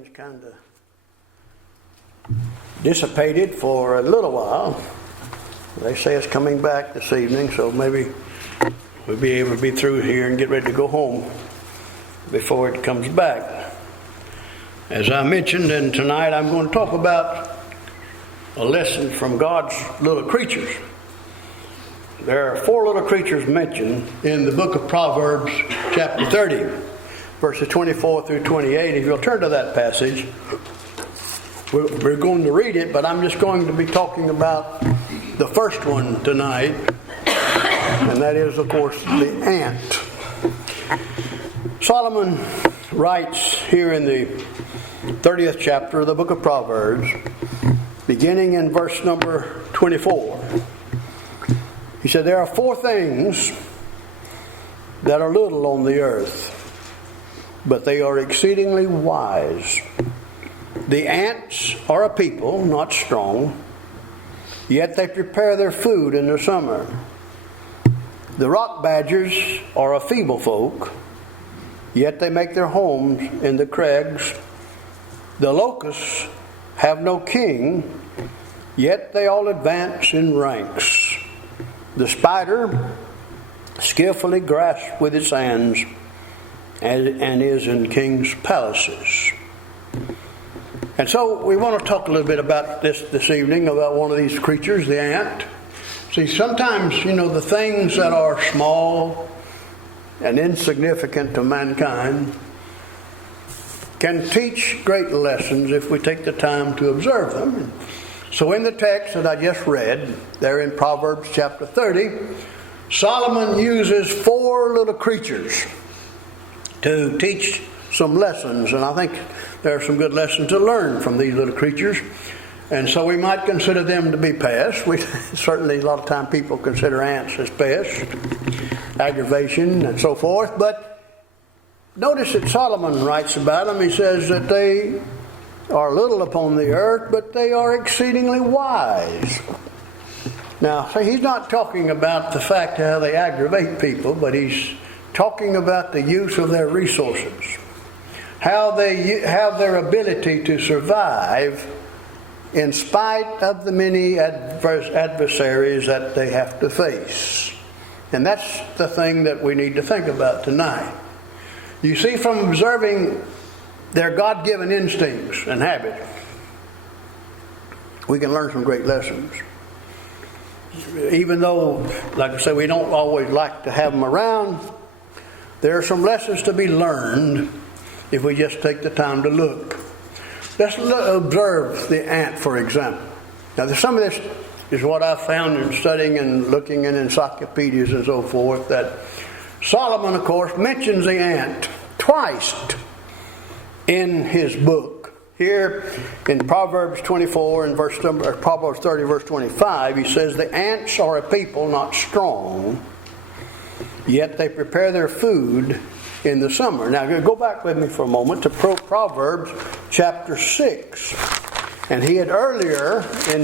rain's kind of dissipated for a little while. They say it's coming back this evening, so maybe we'll be able to be through here and get ready to go home before it comes back. As I mentioned, and tonight I'm going to talk about a lesson from God's little creatures. There are 4 little creatures mentioned in the book of Proverbs Chapter 30, verses 24 through 28. If you'll turn to that passage, we're going to read it, but I'm just going to be talking about the first one tonight, and that is, of course, the ant. Solomon writes here in the 30th chapter of the book of Proverbs, beginning in verse number 24. He said, "There are 4 things that are little on the earth, but they are exceedingly wise. The ants are a people, not strong, yet they prepare their food in the summer. The rock badgers are a feeble folk, yet they make their homes in the crags. The locusts have no king, yet they all advance in ranks. The spider skillfully grasps with its hands and is in kings' palaces." And so we want to talk a little bit about this evening, about one of these creatures, the ant. See, sometimes, the things that are small and insignificant to mankind can teach great lessons if we take the time to observe them. So in the text that I just read, there in Proverbs chapter 30, Solomon uses 4 little creatures to teach some lessons, and I think there are some good lessons to learn from these little creatures. And so we might consider them to be pests. Certainly a lot of time people consider ants as pests, aggravation and so forth. But notice that Solomon writes about them. He says that they are little upon the earth, but they are exceedingly wise. Now, so he's not talking about the fact how they aggravate people, but he's talking about the use of their resources, how they have their ability to survive in spite of the many adversaries that they have to face. And that's the thing that we need to think about tonight. You see, from observing their God-given instincts and habits, we can learn some great lessons. Even though, like I said, we don't always like to have them around, there are some lessons to be learned if we just take the time to look. Let's observe the ant, for example. Now, some of this is what I found in studying and looking in encyclopedias and so forth, that Solomon, of course, mentions the ant twice in his book. Here in Proverbs 24 and Proverbs 30, verse 25, he says, "The ants are a people not strong, yet they prepare their food in the summer." Now, go back with me for a moment to Proverbs chapter 6. And he had earlier, in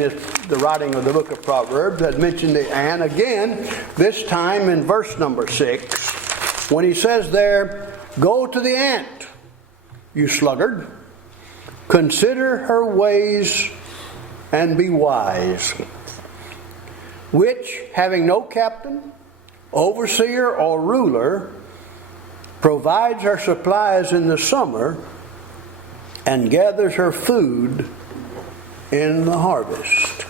the writing of the book of Proverbs, had mentioned the ant again, this time in verse number 6, when he says there, "Go to the ant, you sluggard, consider her ways and be wise, which, having no captain, overseer, or ruler, provides her supplies in the summer and gathers her food in the harvest."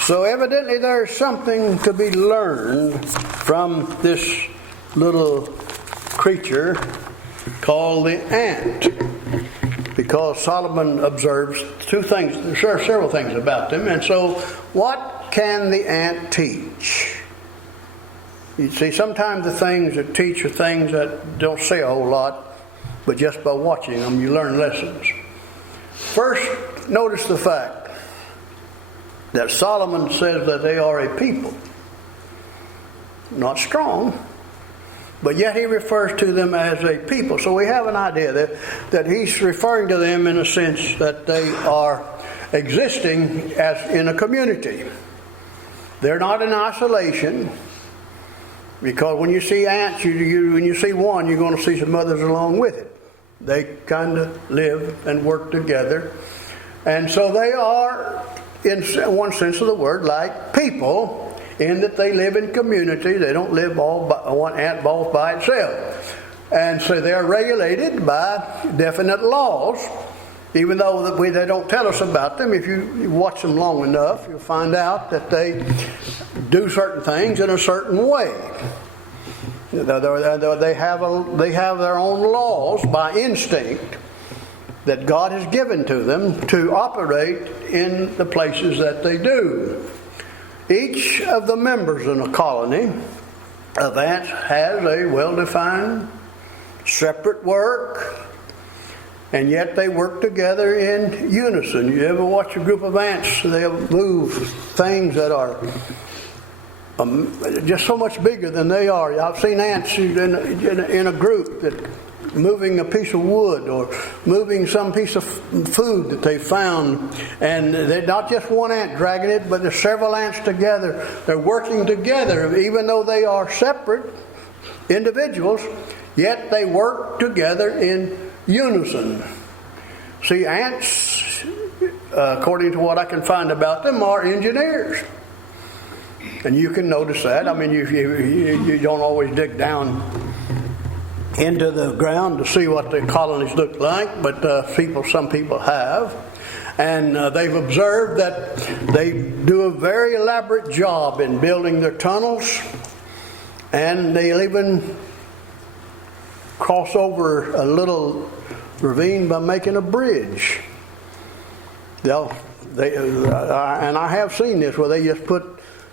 So evidently there's something to be learned from this little creature called the ant, because Solomon observes 2 things. There are several things about them. And so what can the ant teach? You see, sometimes the things that teach are things that don't say a whole lot, but just by watching them you learn lessons. First, notice the fact that Solomon says that they are a people, not strong, but yet he refers to them as a people. So we have an idea that he's referring to them in a sense that they are existing as in a community. They're not in isolation. Because when you see ants, when you see one, you're going to see some others along with it. They kind of live and work together. And so they are, in one sense of the word, like people, in that they live in community. They don't live one ant ball by itself. And so they're regulated by definite laws, even though they don't tell us about them. If you watch them long enough, you'll find out that they do certain things in a certain way. They have their own laws by instinct that God has given to them to operate in the places that they do. Each of the members in a colony of ants has a well-defined, separate work, and yet they work together in unison. You ever watch a group of ants? They'll move things that are just so much bigger than they are. I've seen ants in a group that moving a piece of wood or moving some piece of food that they found, and they're not just one ant dragging it, but there's several ants together. They're working together, even though they are separate individuals, yet they work together in unison. See, ants, according to what I can find about them, are engineers. And you can notice that. I mean, you don't always dig down into the ground to see what the colonies look like, but some people have. And they've observed that they do a very elaborate job in building their tunnels, and they'll even cross over a little ravine by making a bridge. And I have seen this where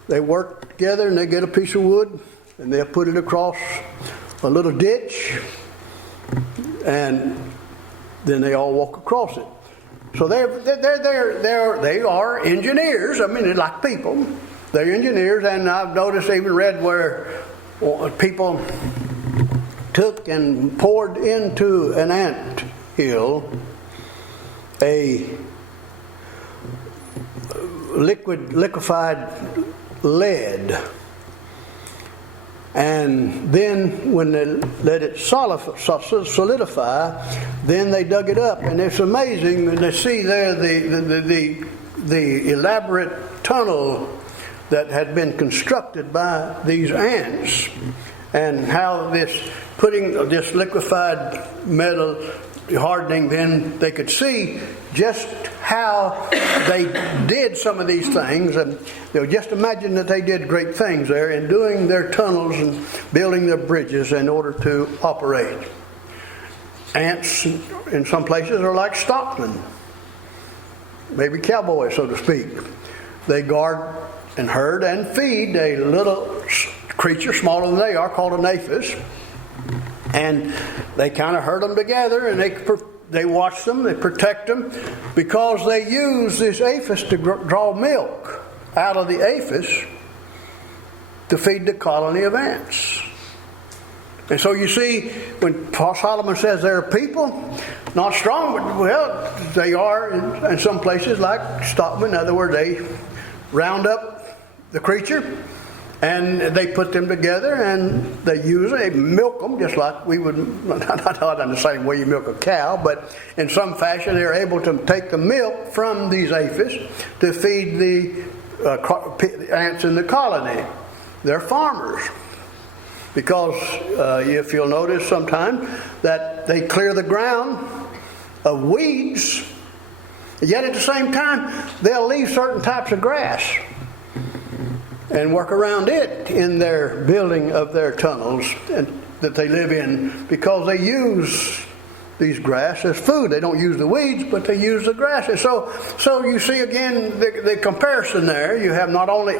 they work together and they get a piece of wood and they'll put it across a little ditch, and then they all walk across it. So they are engineers. I mean, they're like people. They're engineers, and I've noticed, even read where people took and poured into an ant hill a liquefied lead. And then when they let it solidify, then they dug it up. And it's amazing when they see there the elaborate tunnel that had been constructed by these ants, and how putting this liquefied metal hardening, then they could see just how they did some of these things. And they'll just imagine that they did great things there in doing their tunnels and building their bridges in order to operate. Ants in some places are like stockmen, maybe cowboys, so to speak. They guard and herd and feed a little creature smaller than they are called an aphis. And they kind of herd them together, and they watch them, they protect them, because they use this aphis to draw milk out of the aphis to feed the colony of ants. And so you see, when Paul Solomon says they're people, not strong, but well, they are in some places like stockmen. In other words, they round up the creature, and they put them together, and they milk them just like we would, not in the same way you milk a cow, but in some fashion they're able to take the milk from these aphis to feed the ants in the colony. They're farmers. Because if you'll notice sometime that they clear the ground of weeds, yet at the same time they'll leave certain types of grass and work around it in their building of their tunnels that they live in, because they use these grass as food. They don't use the weeds, but they use the grass. And so you see again the comparison there. You have not only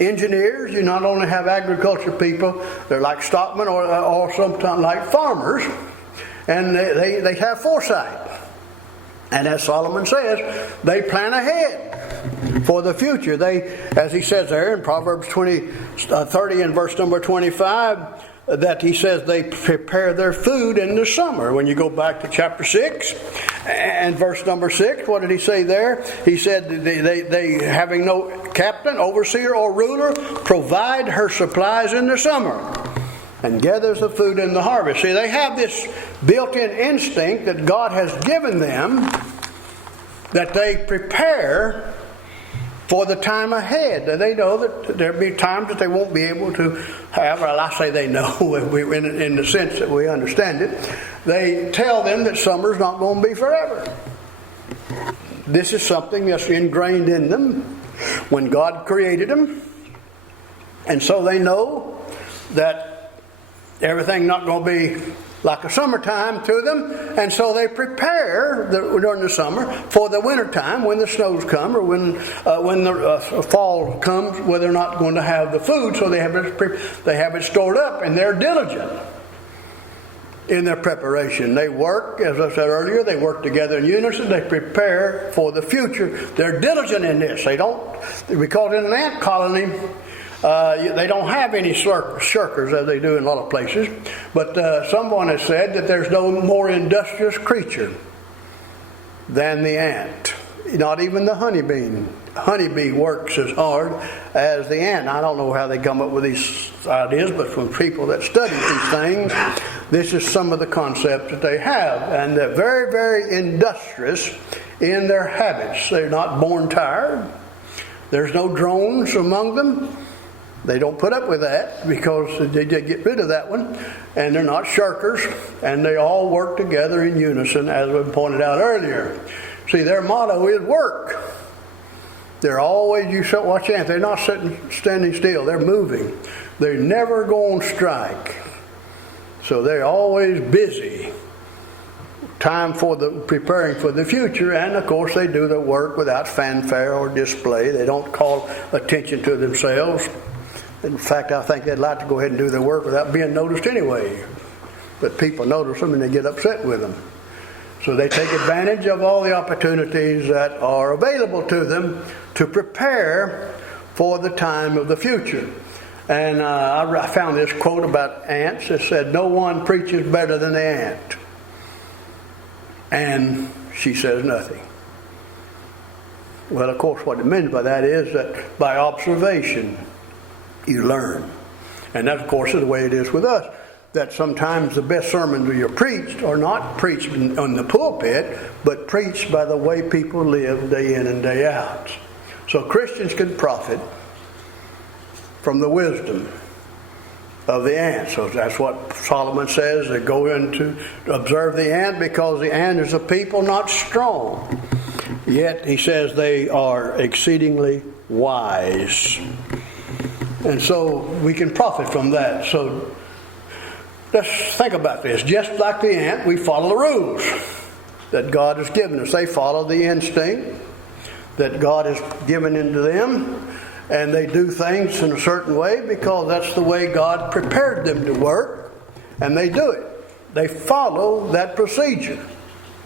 engineers, you not only have agriculture people, they're like stockmen or sometimes like farmers, and they have foresight. And as Solomon says, they plan ahead for the future. They, as he says there in Proverbs 30 and verse number 25, that he says they prepare their food in the summer. When you go back to chapter 6 and verse number 6, what did he say there? He said they having no captain, overseer, or ruler, provide her supplies in the summer. and gathers the food in the harvest. See, they have this built-in instinct that God has given them, that they prepare for the time ahead. They know that there'll be times that they won't be able to have, or I say they know in the sense that we understand it. They tell them that summer's not going to be forever. This is something that's ingrained in them when God created them. And so they know that everything's not going to be like a summertime to them. And so they prepare during the summer for the wintertime when the snows come, or when the fall comes, where they're not going to have the food. So they have it stored up, and they're diligent in their preparation. They work, as I said earlier, they work together in unison. They prepare for the future. They're diligent in this. They don't, because in an ant colony, they don't have any shirkers as they do in a lot of places. But someone has said that there's no more industrious creature than the ant. Not even the honeybee works as hard as the ant. I don't know how they come up with these ideas, but from people that study these things, this is some of the concepts that they have. And they're very, very industrious in their habits. They're not born tired. There's no drones among them. They don't put up with that because they get rid of that one. And they're not shirkers. And they all work together in unison, as we pointed out earlier. See, their motto is work. They're always, you watch ants, they're not standing still. They're moving. They never go on strike. So they're always busy. Time for preparing for the future. And of course they do their work without fanfare or display. They don't call attention to themselves. In fact, I think they'd like to go ahead and do their work without being noticed anyway. But people notice them and they get upset with them. So they take advantage of all the opportunities that are available to them to prepare for the time of the future. And I found this quote about ants. It said, "No one preaches better than the ant." And she says nothing. Well, of course, what it means by that is that by observation, you learn. And that, of course, is the way it is with us. That sometimes the best sermons that are preached are not preached on the pulpit, but preached by the way people live day in and day out. So Christians can profit from the wisdom of the ant. So that's what Solomon says. They go in to observe the ant, because the ant is a people not strong. Yet he says they are exceedingly wise. And so we can profit from that. So let's think about this. Just like the ant, we follow the rules that God has given us. They follow the instinct that God has given into them. And they do things in a certain way because that's the way God prepared them to work. And they do it. They follow that procedure.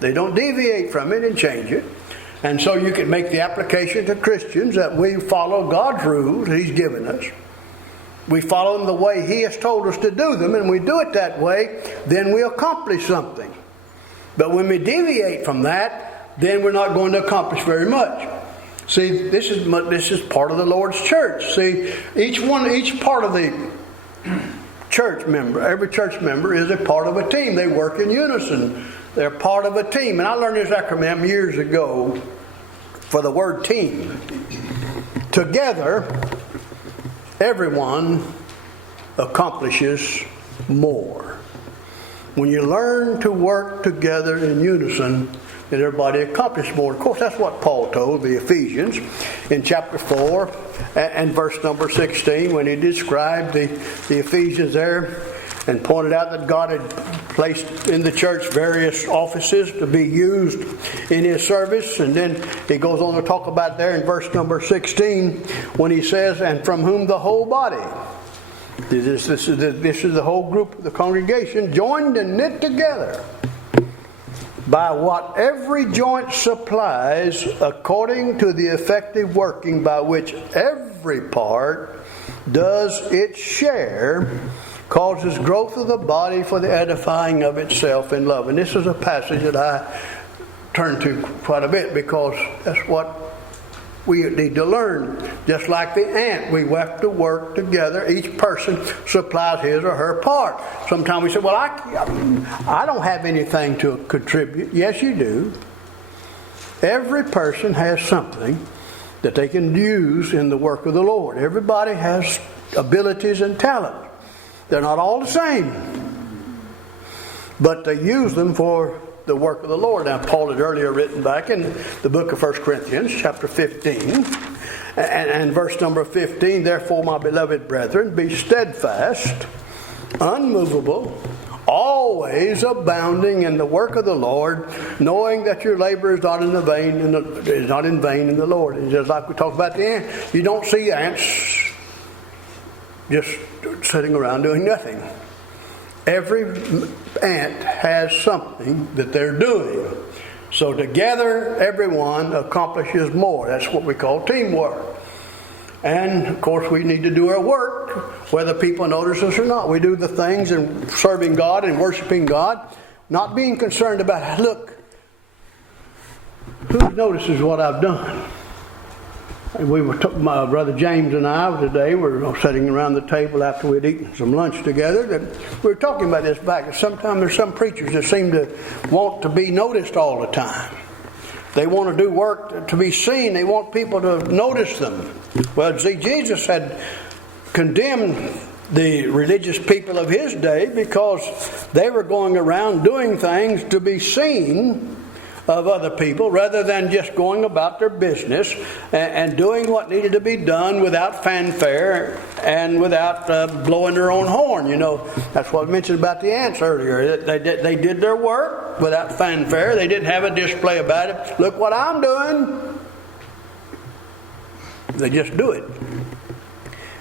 They don't deviate from it and change it. And so you can make the application to Christians that we follow God's rules He's given us. We follow them the way He has told us to do them, and we do it that way, then we accomplish something. But when we deviate from that, then we're not going to accomplish very much. See, this is part of the Lord's church. See, each part of the church member, every church member is a part of a team. They work in unison. They're part of a team. And I learned this acronym years ago for the word team. Together, everyone accomplishes more. When you learn to work together in unison, then everybody accomplishes more. Of course, that's what Paul told the Ephesians in chapter 4 and verse number 16, when he described the Ephesians there and pointed out that God had placed in the church various offices to be used in His service. And then he goes on to talk about there in verse number 16 when he says, "And from whom the whole body," this is the whole group, the congregation, "joined and knit together by what every joint supplies, according to the effective working by which every part does its share, causes growth of the body for the edifying of itself in love." And this is a passage that I turn to quite a bit, because that's what We need to learn. Just like the ant, we have to work together. Each person supplies his or her part. Sometimes we say, well, I don't have anything to contribute. Yes, you do. Every person has something that they can use in the work of the Lord. Everybody has abilities and talent. They're not all the same, but they use them for the work of the Lord. Now, Paul had earlier written back in the book of 1 Corinthians, chapter 15, and verse number 15, therefore, my beloved brethren, be steadfast, unmovable, always abounding in the work of the Lord, knowing that your labor is not in vain in the Lord. And just like we talked about the ant, you don't see ants just sitting around doing nothing. Every ant has something that they're doing. So together, everyone accomplishes more. That's what we call teamwork. And, of course, we need to do our work, whether people notice us or not. We do the things in serving God and worshiping God, not being concerned about, look, who notices what I've done? And my brother James and I today were sitting around the table after we'd eaten some lunch together. And we were talking about this back. Sometimes there's some preachers that seem to want to be noticed all the time. They want to do work to be seen. They want people to notice them. Well, see, Jesus had condemned the religious people of his day because they were going around doing things to be seen of other people rather than just going about their business and doing what needed to be done without fanfare and without blowing their own horn. You know, that's what I mentioned about the ants earlier. They did their work without fanfare. They didn't have a display about it. Look what I'm doing. They just do it.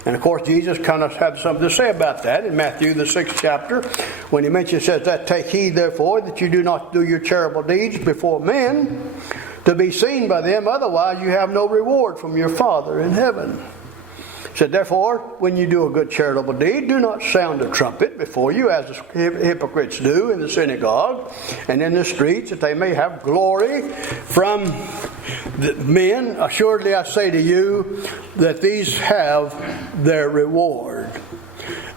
And of course, Jesus kind of had something to say about that in Matthew, the 6th chapter, when he mentions, says that, take heed therefore that you do not do your charitable deeds before men to be seen by them, otherwise you have no reward from your Father in heaven. He said, therefore, when you do a good charitable deed, do not sound a trumpet before you, as the hypocrites do in the synagogue and in the streets, that they may have glory from the men. Assuredly I say to you that these have their reward.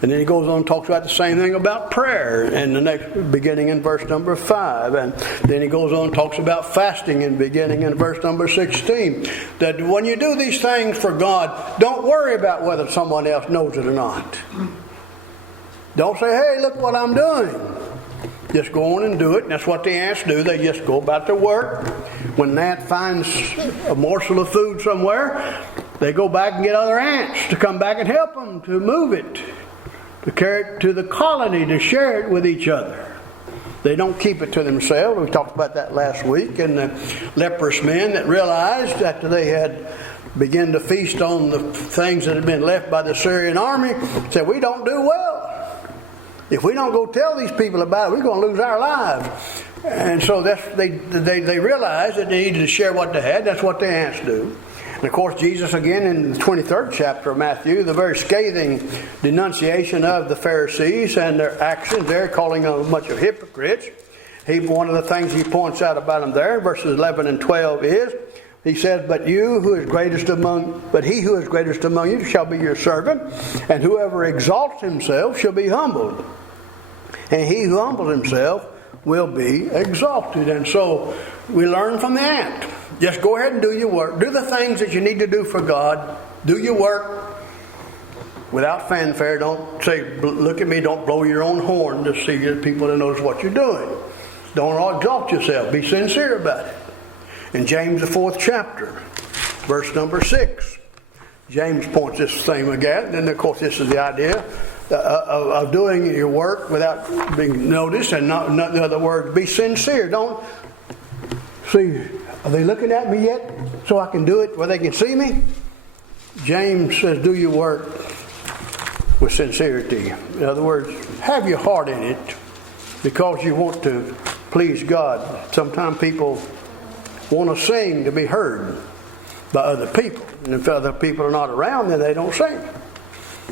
And then he goes on and talks about the same thing about prayer in the next, beginning in verse number 5. And then he goes on and talks about fasting in beginning in verse number 16. That when you do these things for God, don't worry about whether someone else knows it or not. Don't say, hey, look what I'm doing. Just go on and do it. And that's what the ants do. They just go about their work. When an ant finds a morsel of food somewhere, they go back and get other ants to come back and help them to move it, to carry it to the colony, to share it with each other. They don't keep it to themselves. We talked about that last week. And the leprous men that realized after they had begun to feast on the things that had been left by the Syrian army said, we don't do well. If we don't go tell these people about it, we're going to lose our lives. And so they realized that they needed to share what they had. That's what the ants do. And of course, Jesus, again, in the 23rd chapter of Matthew, the very scathing denunciation of the Pharisees and their actions there, calling them a bunch of hypocrites. One of the things he points out about them there, verses 11 and 12 is, he says, but he who is greatest among you shall be your servant, and whoever exalts himself shall be humbled. And he who humbles himself will be exalted. And so we learn from the ant. Just go ahead and do your work. Do the things that you need to do for God. Do your work without fanfare. Don't say, look at me, don't blow your own horn to see the people to notice what you're doing. Don't exalt yourself. Be sincere about it. In James, the 4th chapter, verse number 6, James points this thing again. And of course, this is the idea of doing your work without being noticed. And not, in other words, be sincere. Don't see, are they looking at me yet so I can do it where they can see me? James says, do your work with sincerity. In other words, have your heart in it because you want to please God. Sometimes people want to sing to be heard by other people. And if other people are not around, then they don't sing.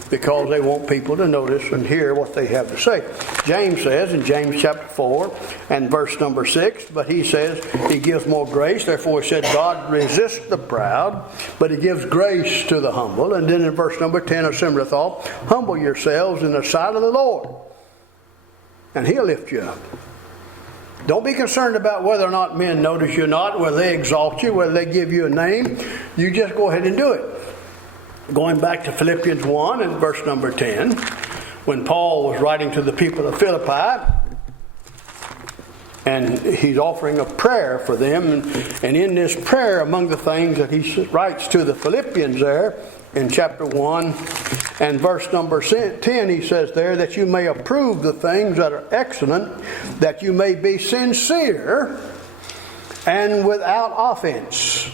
because they want people to notice and hear what they have to say. James says in James chapter 4 and verse number 6, but he says he gives more grace. Therefore he said, God resists the proud, but he gives grace to the humble. And then in verse number 10, a similar thought, humble yourselves in the sight of the Lord, and he'll lift you up. Don't be concerned about whether or not men notice you or not, whether they exalt you, whether they give you a name. You just go ahead and do it. Going back to Philippians 1 and verse number 10, when Paul was writing to the people of Philippi, and he's offering a prayer for them, and in this prayer, among the things that he writes to the Philippians there, in chapter 1 and verse number 10, he says there, that you may approve the things that are excellent, that you may be sincere and without offense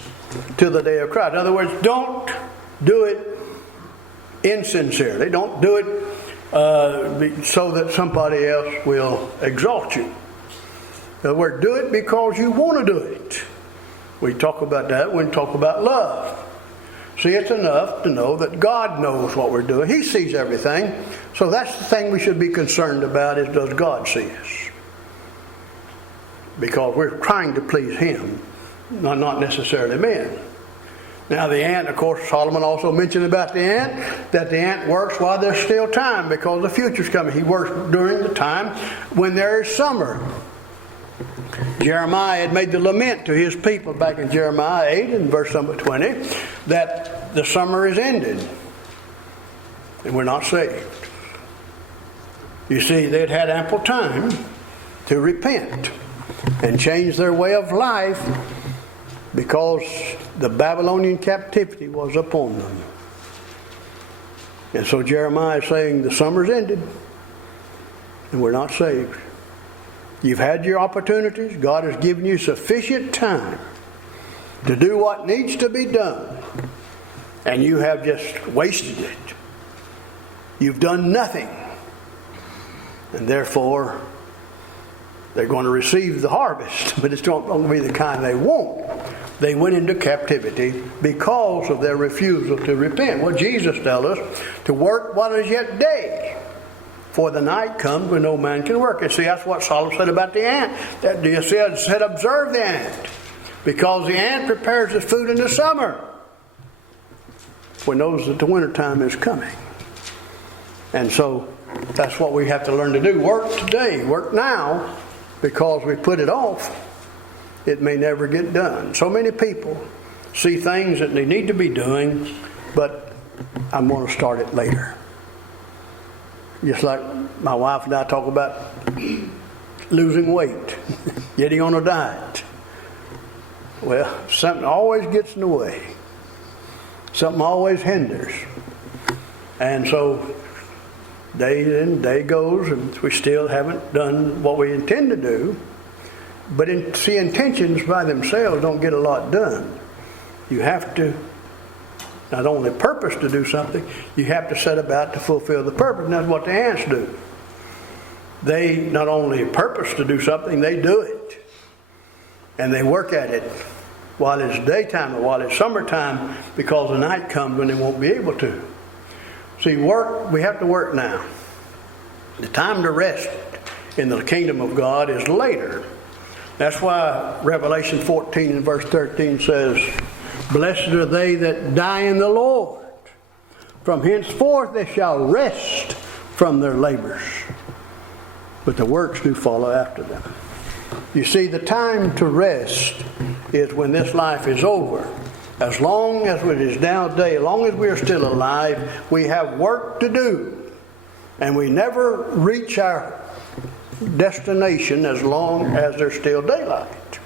to the day of Christ. In other words, don't do it insincerely. Don't do it so that somebody else will exalt you. In other words, do it because you want to do it. We talk about that when we talk about love. See, it's enough to know that God knows what we're doing. He sees everything. So that's the thing we should be concerned about, is does God see us? Because we're trying to please Him, not necessarily men. Now the ant, of course, Solomon also mentioned about the ant, that the ant works while there's still time, because the future's coming. He works during the time when there is summer. Jeremiah had made the lament to his people back in Jeremiah 8 and verse number 20, that the summer is ended and we're not saved. You see, they'd had ample time to repent and change their way of life, because the Babylonian captivity was upon them. And so Jeremiah is saying the summer's ended and we're not saved. You've had your opportunities. God has given you sufficient time to do what needs to be done, and you have just wasted it. You've done nothing, and therefore they're going to receive the harvest, but it's not going to be the kind they want. They went into captivity because of their refusal to repent. Well, Jesus tells us to work while it is yet day, for the night comes when no man can work. And see, that's what Solomon said about the ant. That he said, observe the ant, because the ant prepares its food in the summer, for it knows that the wintertime is coming. And so that's what we have to learn to do. Work today, work now, because we put it off, it may never get done. So many people see things that they need to be doing, but I'm going to start it later. Just like my wife and I talk about losing weight, getting on a diet. Well, something always gets in the way. Something always hinders. And so day in, day goes, and we still haven't done what we intend to do. But intentions by themselves don't get a lot done. You have to not only purpose to do something, you have to set about to fulfill the purpose. And that's what the ants do. They not only purpose to do something, they do it. And they work at it while it's daytime or while it's summertime, because the night comes when they won't be able to. See, we have to work now. The time to rest in the kingdom of God is later. That's why Revelation 14 and verse 13 says, blessed are they that die in the Lord. From henceforth they shall rest from their labors. But the works do follow after them. You see, the time to rest is when this life is over. As long as it is now day, as long as we are still alive, we have work to do. And we never reach our destination as long as there's still daylight.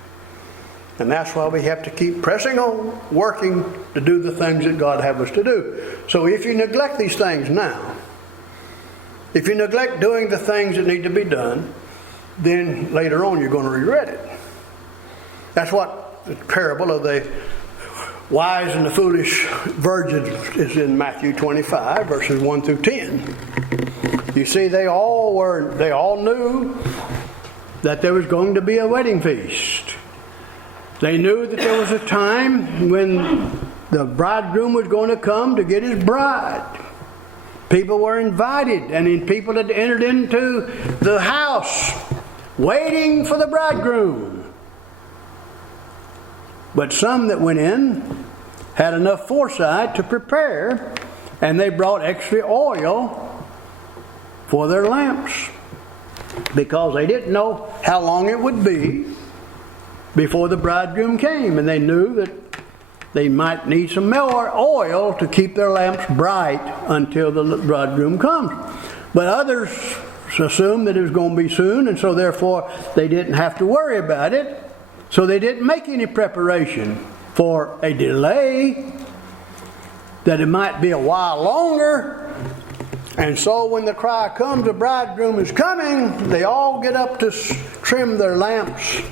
And that's why we have to keep pressing on, working to do the things that God has us to do. So if you neglect these things now, if you neglect doing the things that need to be done, then later on you're going to regret it. That's what the parable of the wise and the foolish virgins is in Matthew 25, verses 1 through 10. You see, they all knew that there was going to be a wedding feast. They knew that there was a time when the bridegroom was going to come to get his bride. People were invited, and then people had entered into the house waiting for the bridegroom. But some that went in had enough foresight to prepare, and they brought extra oil for their lamps, because they didn't know how long it would be before the bridegroom came, and they knew that they might need some more oil to keep their lamps bright until the bridegroom comes. But others assumed that it was going to be soon, and so therefore they didn't have to worry about it. So they didn't make any preparation for a delay, that it might be a while longer. And so when the cry comes, the bridegroom is coming, they all get up to trim their lamps.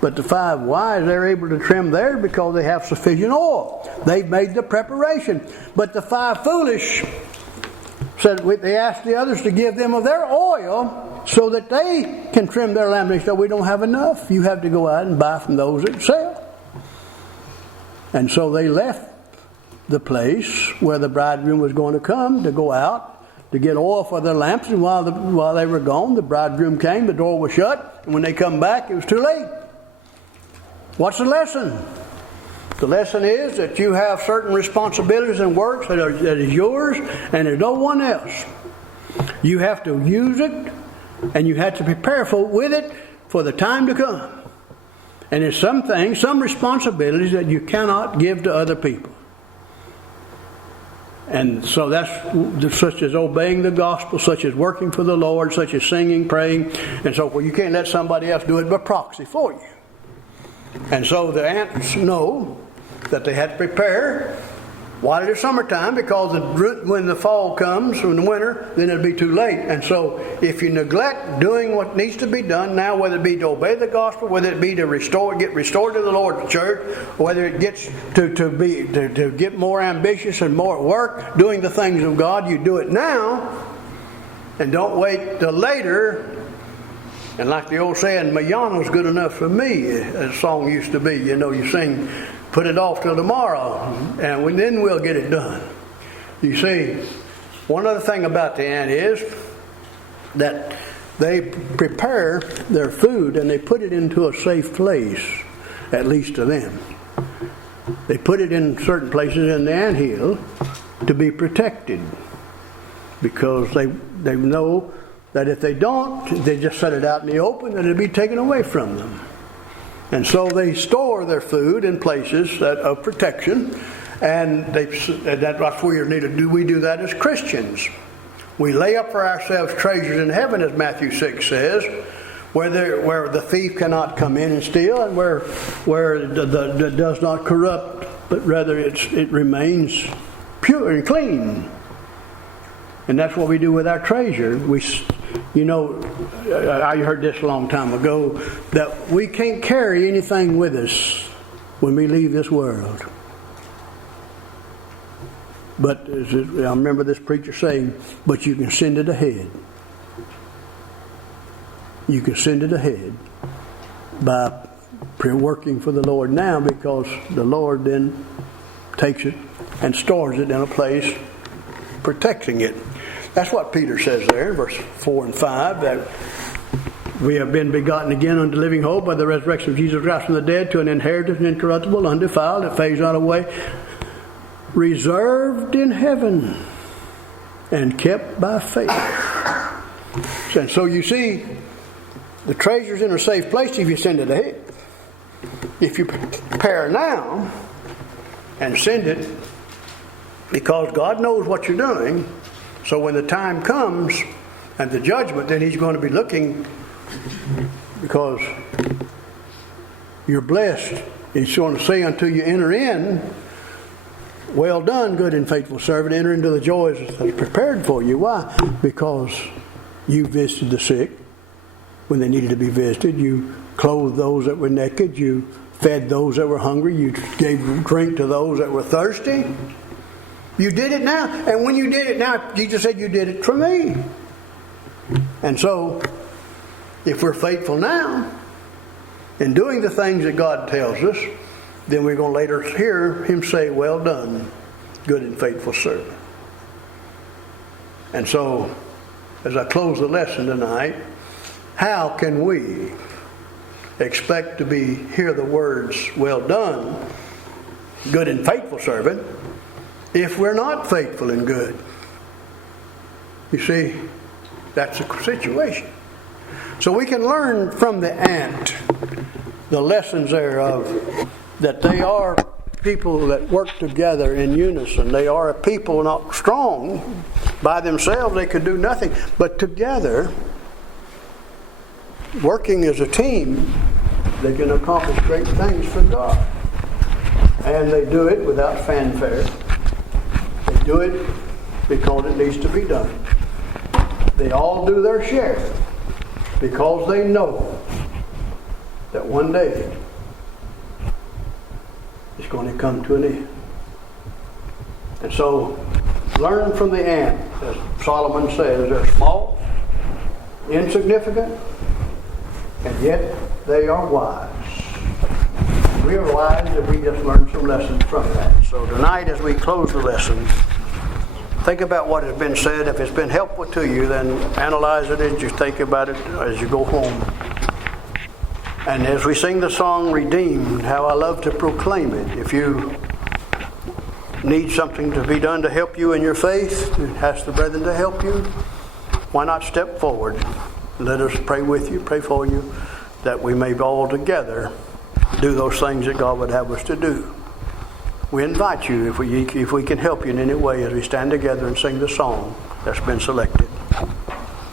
But the 5 wise, they're able to trim theirs because they have sufficient oil. They've made the preparation. But the 5 foolish said, they asked the others to give them of their oil so that they can trim their lamps. They said, we don't have enough. You have to go out and buy from those that sell. And so they left the place where the bridegroom was going to come to go out to get oil for their lamps. And while they were gone, the bridegroom came, the door was shut, and when they come back, it was too late. What's the lesson? The lesson is that you have certain responsibilities and works that is yours, and there's no one else. You have to use it, and you have to prepare with it for the time to come. And there's some things, some responsibilities that you cannot give to other people. And so that's such as obeying the gospel, such as working for the Lord, such as singing, praying, and so forth. You can't let somebody else do it by proxy for you. And so the ants know that they had to prepare while it is summertime, because when the fall comes, when the winter, then it'll be too late. And so if you neglect doing what needs to be done now, whether it be to obey the gospel, whether it be to get restored to the Lord's church, or whether it gets to get more ambitious and more work doing the things of God, you do it now and don't wait till later. And like the old saying, "Mayana's good enough for me," a song used to be. You know, you sing, "Put it off till tomorrow, and then we'll get it done." You see, one other thing about the ant is that they prepare their food and they put it into a safe place, at least to them. They put it in certain places in the anthill to be protected, because they know that if they don't, they just set it out in the open, and it'll be taken away from them. And so they store their food in places of protection, and that's where you need to do. We do that as Christians. We lay up for ourselves treasures in heaven, as Matthew 6 says, where the thief cannot come in and steal, and where it does not corrupt, but rather it remains pure and clean. And that's what we do with our treasure. I heard this a long time ago, that we can't carry anything with us when we leave this world. But I remember this preacher saying, but you can send it ahead. You can send it ahead by working for the Lord now, because the Lord then takes it and stores it in a place, protecting it. That's what Peter says there in verse 4 and 5, that we have been begotten again unto living hope by the resurrection of Jesus Christ from the dead, to an inheritance incorruptible, undefiled, that fades not away, reserved in heaven and kept by faith. And so you see, the treasure's in a safe place if you send it ahead. If you prepare now and send it, because God knows what you're doing, so when the time comes and the judgment, then He's going to be looking, because you're blessed. He's going to say until you enter in, "Well done, good and faithful servant, enter into the joys that's prepared for you." Why? Because you visited the sick when they needed to be visited. You clothed those that were naked. You fed those that were hungry. You gave drink to those that were thirsty. You did it now. And when you did it now, Jesus said, you did it for me. And so, if we're faithful now in doing the things that God tells us, then we're going to later hear Him say, "Well done, good and faithful servant. And so, as I close the lesson tonight, how can we expect to hear the words, well done, good and faithful servant, if we're not faithful and good? You see, that's the situation. So we can learn from the ant the lessons thereof, that they are people that work together in unison. They are a people not strong. By themselves they could do nothing. But together, working as a team, they can accomplish great things for God. And they do it without fanfare. They do it because it needs to be done. They all do their share because they know that one day it's going to come to an end. And so, learn from the ant, as Solomon says. They're small, insignificant, and yet they are wise. We are wise if we just learn some lessons from that. So tonight, as we close the lesson, think about what has been said. If it's been helpful to you, then analyze it as you think about it as you go home. And as we sing the song, Redeemed, how I love to proclaim it. If you need something to be done to help you in your faith, ask the brethren to help you, why not step forward? Let us pray with you, pray for you, that we may all together do those things that God would have us to do. We invite you, if we can help you in any way, as we stand together and sing the song that's been selected.